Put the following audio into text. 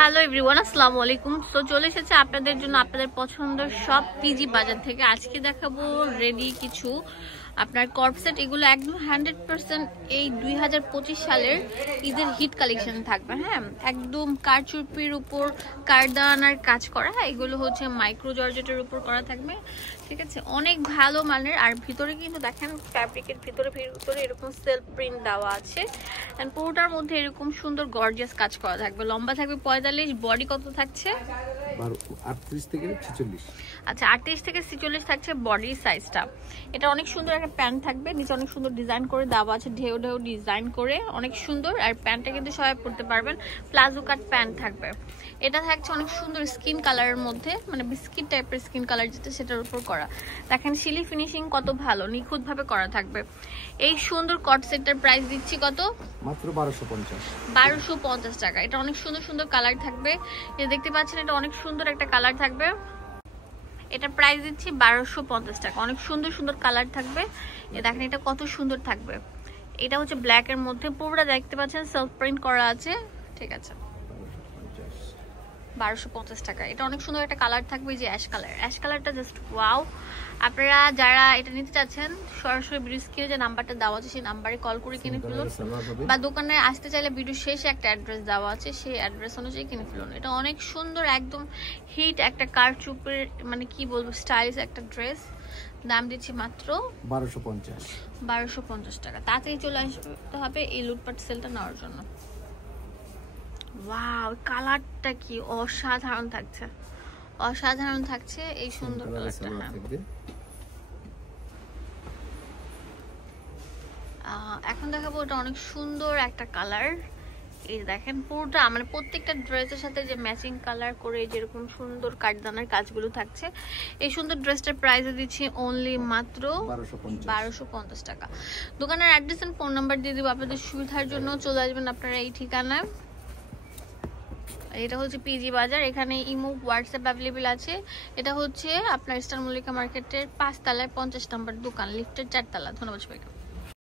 Hello everyone, আসসালামু আলাইকুম। So চলে এসেছে আপনাদের জন্য আপনাদের পছন্দের সব পিজি বাজার থেকে। আজকে দেখাবো রেডি কিছু আপনার কর্পসেট। এগুলো একদম 100% এই 2025 সালের ঈদের হিট কালেকশন থাকবে। হ্যাঁ, একদম কারচুপির উপর কারদানার কাজ করা। হ্যাঁ, এগুলো হচ্ছে মাইক্রো জর্জেটের উপর করা থাকবে, ঠিক আছে, অনেক ভালো মানের। আর ভিতরে কিন্তু দেখেন ফ্যাব্রিকের ভিতরে এরকম সেলফ প্রিন্ট দেওয়া আছে, এন্ড পুরোটার মধ্যে এরকম সুন্দর গর্জিয়াস কাজ করা থাকবে। লম্বা থাকবে 45, বডি কত থাকছে 38 থেকে 46। আচ্ছা, 38 থেকে 46 থাকছে বডি সাইজটা। এটা অনেক সুন্দর একটা প্যান্ট থাকবে, নিচে অনেক সুন্দর ডিজাইন করে দেওয়া আছে, ঢেউ ঢেউ ডিজাইন করে অনেক সুন্দর। আর প্যান্টটা কিন্তু সবাই পরতে পারবেন, প্লাজো কাট প্যান্ট থাকবে। এটা থাকছে অনেক সুন্দর স্কিন কালারের মধ্যে, মানে বিস্কিট টাইপের স্কিন কালার যেটা, সেটার উপর করা। দেখেন শিলি ফিনিশিং কত ভালো, নিখুঁত ভাবে করা থাকবে। এই সুন্দর কট সেটটার প্রাইস দিচ্ছি কত? মাত্র 1250। 1250 টাকা। এটা অনেক সুন্দর সুন্দর কালার থাকবে, এটা দেখতে পাচ্ছেন, এটা অনেক সুন্দর একটা কালার থাকবে। এটা প্রাইস দিচ্ছি 1250 টাকা। অনেক সুন্দর সুন্দর কালার থাকবে। এ দেখেন এটা কত সুন্দর থাকবে। এটা হচ্ছে ব্ল্যাক এর মধ্যে, পুরোটা দেখতে পাচ্ছেন সেলফ প্রিন্ট করা আছে, ঠিক আছে। 1250 টাকা। এটা অনেক সুন্দর একটা কালার থাকবে, যে অ্যাশ কালার। অ্যাশ কালারটা জাস্ট ওয়াও। আপনারা যারা এটা নিতে চাচ্ছেন সরাসরি ভিডিও স্ক্রিনে যে নাম্বারটা দেওয়া আছে সেই নাম্বারে কল করে কিনে ফেলুন, বা দোকানে আসতে চাইলে ভিডিও শেষে একটা অ্যাড্রেস দেওয়া আছে, সেই অ্যাড্রেস অনুযায়ী কিনে ফেলুন। এটা অনেক সুন্দর, একদম হিট একটা কারচুপের, মানে কি বলবো, স্টাইলিশ একটা ড্রেস। দাম দিচ্ছি মাত্র 1250 টাকা। তাড়াতাড়ি চলে আসতে হবে এই লুটপাট সেলটা নেওয়ার জন্য। ওয়াও, কালারটা কি অসাধারণ থাকছে, অসাধারণ থাকছে এই সুন্দর কালারটা। হ্যাঁ, এখন দেখাবো এটা অনেক সুন্দর একটা কালার। এই দেখেন পুরোটা, মানে প্রত্যেকটা ড্রেসের সাথে যে ম্যাচিং কালার করে যেরকম সুন্দর কাঠদানার কাজগুলো থাকছে। এই সুন্দর ড্রেসটার প্রাইস দিচ্ছি অনলি মাত্র 1250 টাকা। দোকানের অ্যাড্রেস এন্ড ফোন নাম্বার দিয়ে দেবো আপনাদের সুবিধার জন্য। চলে আসবেন আপনারা এই ঠিকানায়। এটা হচ্ছে পিজি বাজার, এখানে ইমো হোয়াটসঅ্যাপ অ্যাভেলেবেল আছে। এটা হচ্ছে আপনার স্টার মল্লিকা মার্কেটের 5 তলায় 50 নম্বর দোকান, লিফটের 4 তলা। ধন্যবাদ সবাইকে।